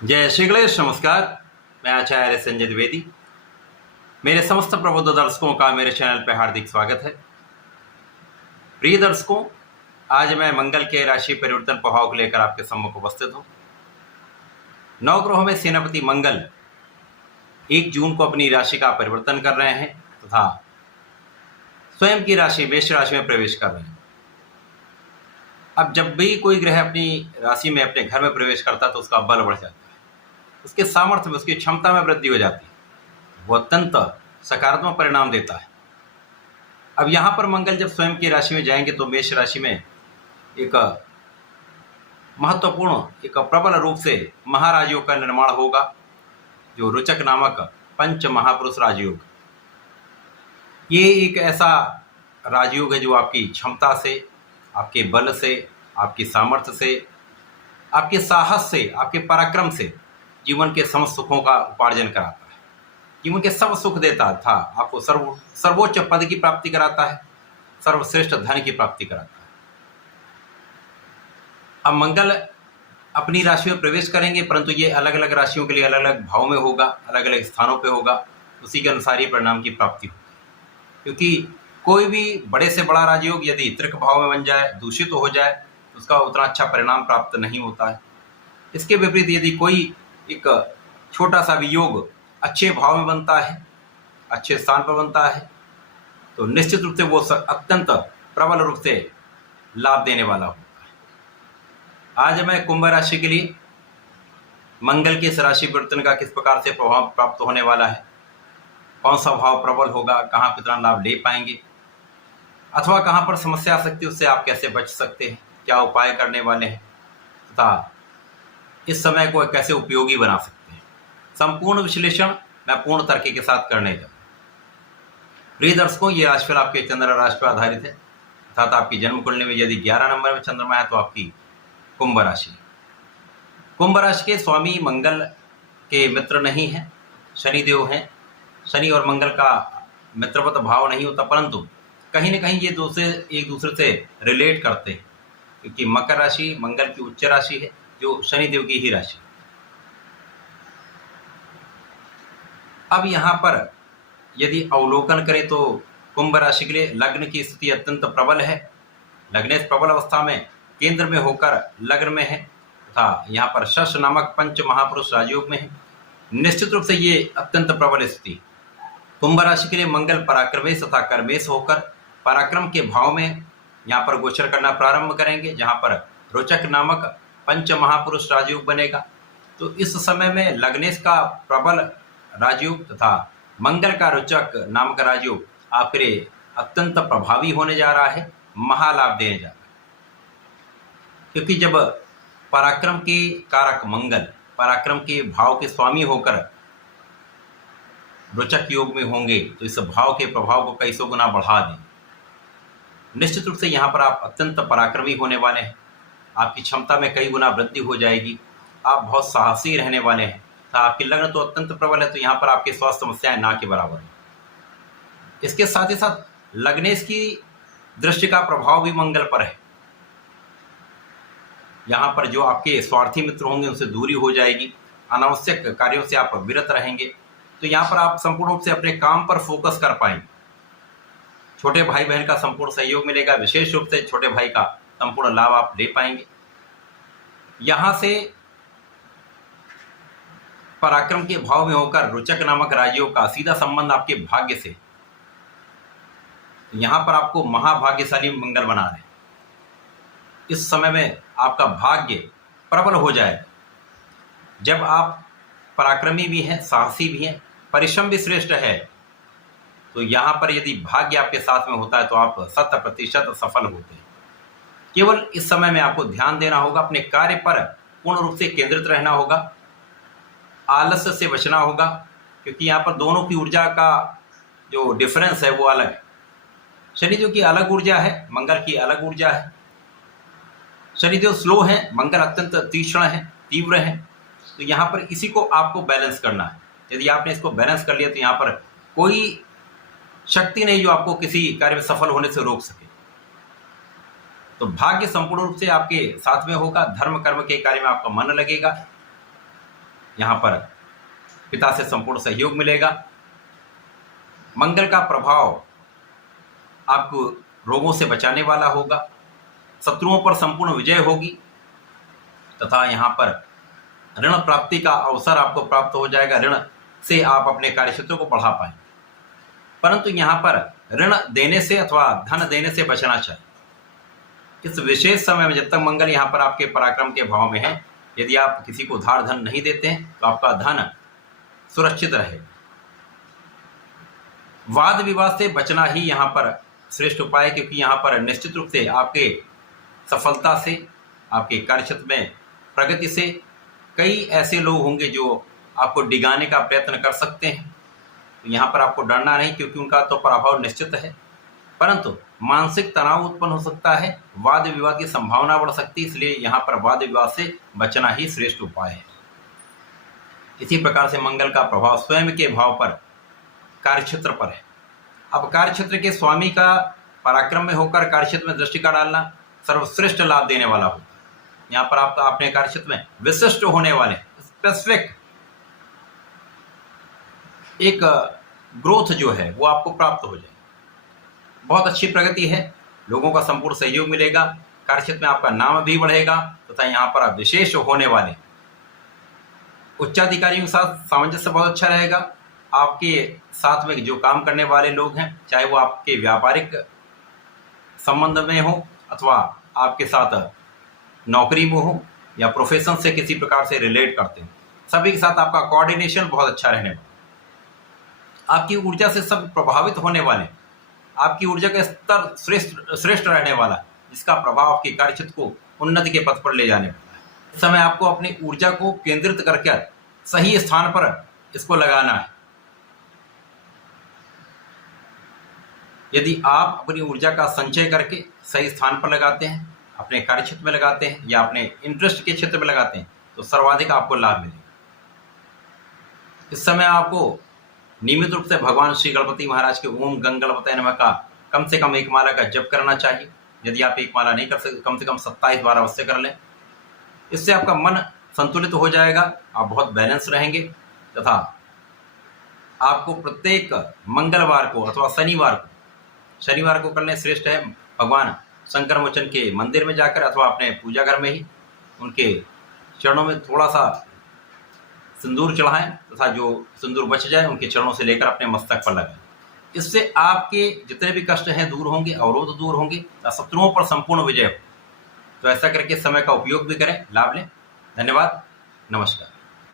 जय श्री गणेश। नमस्कार। मैं आचार्य संजय द्विवेदी। मेरे समस्त प्रबुद्ध दर्शकों का मेरे चैनल पर हार्दिक स्वागत है। प्रिय दर्शकों, आज मैं मंगल के राशि परिवर्तन प्रभाव को लेकर आपके सम्मुख उपस्थित हूँ। नवग्रहों में सेनापति मंगल 1 जून को अपनी राशि का परिवर्तन कर रहे हैं तथा स्वयं की राशि मेष राशि में प्रवेश कर रहे हैं। अब जब भी कोई ग्रह अपनी राशि में अपने घर में प्रवेश करता है तो उसका बल बढ़ जाता है, उसके सामर्थ्य में, उसकी क्षमता में वृद्धि हो जाती है। वो अत्यंत सकारात्मक परिणाम देता है। अब यहाँ पर मंगल जब स्वयं की राशि में जाएंगे तो मेष राशि में एक महत्वपूर्ण, एक प्रबल रूप से महाराजयोग का निर्माण होगा, जो रोचक नामक पंच महापुरुष राजयोग। ये एक ऐसा राजयोग है जो आपकी क्षमता से, आपके बल से, आपकी सामर्थ्य से, आपके साहस से, आपके पराक्रम से जीवन के समस्त सुखों का उपार्जन कराता है। जीवन के सब सुख देता था, आपको सर्वोच्च पद की प्राप्ति कराता है, सर्वश्रेष्ठ धन की प्राप्ति कराता है। अब मंगल अपनी राशि में प्रवेश करेंगे, परंतु ये अलग अलग राशियों के लिए अलग अलग भाव में होगा, अलग अलग स्थानों पे होगा, उसी के अनुसार ही परिणाम की प्राप्ति होगी। क्योंकि कोई भी बड़े से बड़ा राजयोग यदि त्रिक भाव में बन जाए, दूषित हो जाए, तो उसका उतना अच्छा परिणाम प्राप्त नहीं होता है। इसके विपरीत यदि कोई एक छोटा सा भी योग अच्छे भाव में बनता है, अच्छे स्थान पर बनता है, तो निश्चित रूप से वो अत्यंत प्रबल रूप से लाभ देने वाला होता है। आज मैं कुंभ राशि के लिए मंगल के इस राशि परिवर्तन का किस प्रकार से प्रभाव प्राप्त होने वाला है, कौन सा भाव प्रबल होगा, कहाँ कितना लाभ ले पाएंगे, अथवा कहाँ पर समस्या आ सकती है, उससे आप कैसे बच सकते हैं, क्या उपाय करने वाले हैं तथा इस समय को कैसे उपयोगी बना सकते हैं, संपूर्ण विश्लेषण मैं पूर्ण तर्क के साथ करने जा रहा हूं। प्रिय दर्शकों, ये राशिफल आपके चंद्र राशि पर आधारित है, अर्थात आपकी जन्म कुंडली में यदि 11 नंबर में चंद्रमा है तो आपकी कुंभ राशि। कुंभ राशि के स्वामी मंगल के मित्र नहीं है, शनिदेव हैं। शनि और मंगल का मित्रवत भाव नहीं होता, परंतु कहीं ना कहीं ये एक दूसरे से रिलेट करते हैं, क्योंकि मकर राशि मंगल की उच्च राशि है, जो शनिदेव की ही राशि। अब यहाँ पर यदि अवलोकन करें तो कुंभ राशि के लिए लग्न की स्थिति अत्यंत प्रबल है। लग्न इस प्रबल अवस्था में केंद्र में होकर लग्न में है तथा यहाँ पर शश नामक पंच महापुरुष राजयोग में है। निश्चित रूप से ये अत्यंत प्रबल स्थिति। कुंभ राशि के लिए मंगल पराक्रमेश तथा कर्मेश होकर पराक्रम के भाव में यहाँ पर गोचर करना प्रारंभ करेंगे, जहाँ पर रोचक नामक पंच महापुरुष राजयोग बनेगा। तो इस समय में लग्नेश का प्रबल राजयोग तथा मंगल का रोचक नामक राजयोग आपके लिए अत्यंत प्रभावी होने जा रहा है, महालाभ देने जा रहा है। क्योंकि जब पराक्रम के कारक मंगल पराक्रम के भाव के स्वामी होकर रोचक योग में होंगे तो इस भाव के प्रभाव को कई सौ गुना बढ़ा दें। निश्चित रूप से यहाँ पर आप अत्यंत पराक्रमी होने वाले हैं, आपकी क्षमता में कई गुना वृद्धि हो जाएगी, आप बहुत साहसी रहने वाले हैं। तो आपकी लग्न तो अत्यंत प्रबल है, तो यहाँ पर आपकी स्वास्थ्य समस्याएं ना के बराबर है। इसके साथ ही साथ लग्नेश की दृष्टि का प्रभाव भी मंगल पर है। यहाँ पर जो आपके स्वार्थी मित्र होंगे उनसे दूरी हो जाएगी, अनावश्यक कार्यों से आप विरत रहेंगे। तो यहाँ पर आप संपूर्ण रूप से अपने काम पर फोकस कर पाएंगे। छोटे भाई बहन का संपूर्ण सहयोग मिलेगा, विशेष रूप से छोटे भाई का संपूर्ण लाभ आप ले पाएंगे। यहां से पराक्रम के भाव में होकर रोचक नामक राजयोग का सीधा संबंध आपके भाग्य से। यहां पर आपको महाभाग्यशाली मंगल बना रहे हैं। इस समय में आपका भाग्य प्रबल हो जाए। जब आप पराक्रमी भी हैं, साहसी भी हैं, परिश्रम भी श्रेष्ठ है, तो यहां पर यदि भाग्य आपके साथ में होता है तो आप 100% सफल होते हैं। केवल इस समय में आपको ध्यान देना होगा, अपने कार्य पर पूर्ण रूप से केंद्रित रहना होगा, आलस्य से बचना होगा, क्योंकि यहाँ पर दोनों की ऊर्जा का जो डिफरेंस है वो अलग है। शनिदेव की अलग ऊर्जा है, मंगल की अलग ऊर्जा है। शनिदेव स्लो है, मंगल अत्यंत तीक्ष्ण है, तीव्र है। तो यहाँ पर इसी को आपको बैलेंस करना है। यदि आपने इसको बैलेंस कर लिया तो यहाँ पर कोई शक्ति नहीं जो आपको किसी कार्य में सफल होने से रोक सके। तो भाग्य संपूर्ण रूप से आपके साथ में होगा, धर्म कर्म के कार्य में आपका मन लगेगा, यहाँ पर पिता से संपूर्ण सहयोग मिलेगा। मंगल का प्रभाव आपको रोगों से बचाने वाला होगा, शत्रुओं पर संपूर्ण विजय होगी तथा यहाँ पर ऋण प्राप्ति का अवसर आपको प्राप्त हो जाएगा। ऋण से आप अपने कार्यक्षेत्र को बढ़ा पाएंगे, परंतु यहाँ पर ऋण देने से अथवा धन देने से बचना चाहिए। इस विशेष समय में जब तक मंगल यहाँ पर आपके पराक्रम के भाव में है, यदि आप किसी को धार धन नहीं देते हैं तो आपका धन सुरक्षित रहे। वाद विवाद से बचना ही यहाँ पर श्रेष्ठ उपाय है, क्योंकि यहाँ पर निश्चित रूप से आपके सफलता से, आपके कार्यक्षेत्र में प्रगति से कई ऐसे लोग होंगे जो आपको डिगाने का प्रयत्न कर सकते हैं। तो यहाँ पर आपको डरना नहीं, क्योंकि उनका तो प्रभाव निश्चित है, परंतु मानसिक तनाव उत्पन्न हो सकता है, वाद विवाद की संभावना बढ़ सकती है। इसलिए यहाँ पर वाद विवाद से बचना ही श्रेष्ठ उपाय है। इसी प्रकार से मंगल का प्रभाव स्वयं के भाव पर, कार्यक्षेत्र पर है। अब कार्यक्षेत्र के स्वामी का पराक्रम में होकर कार्यक्षेत्र में दृष्टि का डालना सर्वश्रेष्ठ लाभ देने वाला होता है। यहाँ पर आप अपने कार्यक्षेत्र में विशिष्ट होने वाले, स्पेसिफिक एक ग्रोथ जो है वो आपको प्राप्त हो जाए। बहुत अच्छी प्रगति है, लोगों का संपूर्ण सहयोग मिलेगा, कार्यक्षेत्र में आपका नाम भी बढ़ेगा तथा यहाँ पर आप विशेष होने वाले। उच्चाधिकारियों के साथ सामंजस्य बहुत अच्छा रहेगा। आपके साथ में जो काम करने वाले लोग हैं, चाहे वो आपके व्यापारिक संबंध में हो अथवा आपके साथ नौकरी में हो या प्रोफेशन से किसी प्रकार से रिलेट करते हैं, सभी के साथ आपका कोऑर्डिनेशन बहुत अच्छा रहने वाला। आपकी ऊर्जा से सब प्रभावित होने वाले, आपकी ऊर्जा का स्तर श्रेष्ठ रहने वाला, जिसका प्रभाव आपके कार्यक्षेत्र को उन्नति के पथ पर ले जाने वाला है। इस समय आपको अपनी ऊर्जा को केंद्रित करके सही स्थान पर इसको लगाना है। यदि आप अपनी ऊर्जा का संचय करके सही स्थान पर लगाते हैं, अपने कार्यक्षेत्र में लगाते हैं या अपने इंटरेस्ट के क्षेत्र में लगाते हैं, तो सर्वाधिक आपको लाभ मिलेगा। इस समय आपको नियमित रूप से भगवान श्री गणपति महाराज के ओम गंग गणपतये नमः का कम से कम एक माला का जप करना चाहिए। यदि आप एक माला नहीं कर सकते, कम से कम 27 बार अवश्य कर लें। इससे आपका मन संतुलित हो जाएगा, आप बहुत बैलेंस रहेंगे तथा आपको प्रत्येक मंगलवार को अथवा शनिवार को करने श्रेष्ठ है। भगवान शंकर मोचन के मंदिर में जाकर अथवा अपने पूजा घर में ही उनके चरणों में थोड़ा सा सिंदूर चढ़ाएं तथा जो सिंदूर बच जाए उनके चरणों से लेकर अपने मस्तक पर लगाएं। इससे आपके जितने भी कष्ट हैं दूर होंगे, अवरोध दूर होंगे, शत्रुओं पर संपूर्ण विजय हो। तो ऐसा करके समय का उपयोग भी करें, लाभ लें। धन्यवाद, नमस्कार।